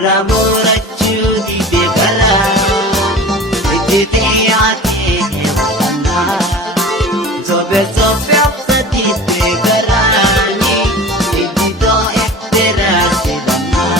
Asirraa moorachuu didee garaa ejjitee yaadee eebbifannaa sobe obsatitee garaani ejjitoo eebbeeraa seedannaa.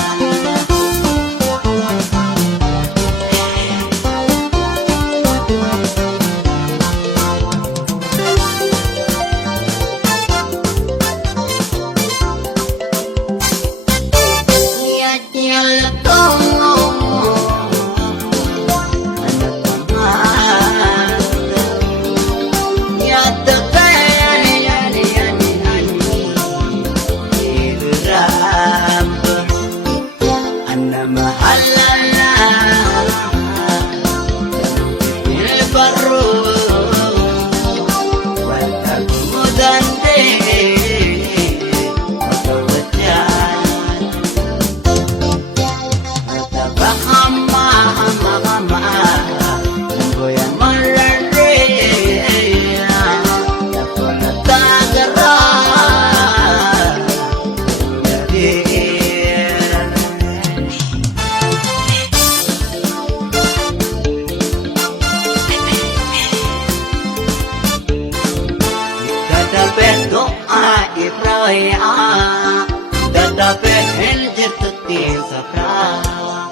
Dadape hinjirtutti sakraa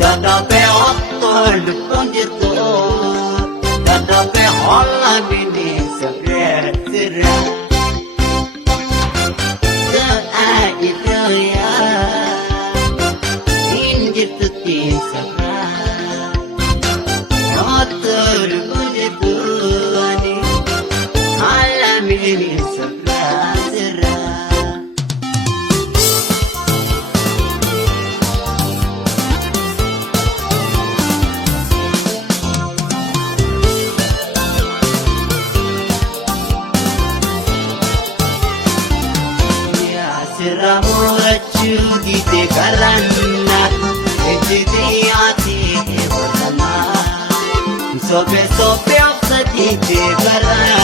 dadape ottoon lubbuun jirtu dadape holla bineensa sirra do'aa iddooyaa hinjirtutti sakraa ottoon lubbuun jirtu holla bineensa sirra. Asirraa moorachuu didee garaa ejjitee yaadee eebbifannaa sobe obsatitee garaa.